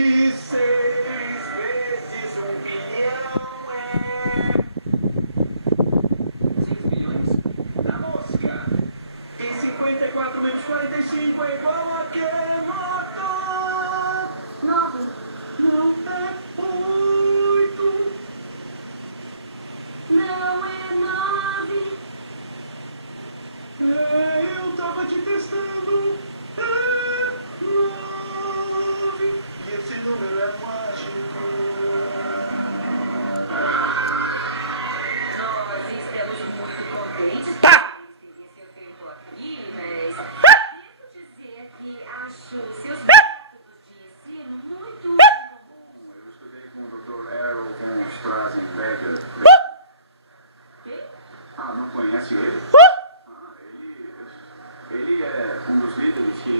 E 6 vezes 1 bilhão é 6 bilhões. Na mosca. E 54 menos 45 é igual a que motor? 9. Não é 8. Não é 9. Eu tava te testando. É 9. E esse número é mágico. Nós estamos muito contentes Tá. por terem seu tempo aqui, mas devo dizer que acho seus métodos de ensino muito incomuns. Eu estudei com o Dr. Errol von Strasenberger. Quem? Ah, não conhece ele? Ele é um dos líderes que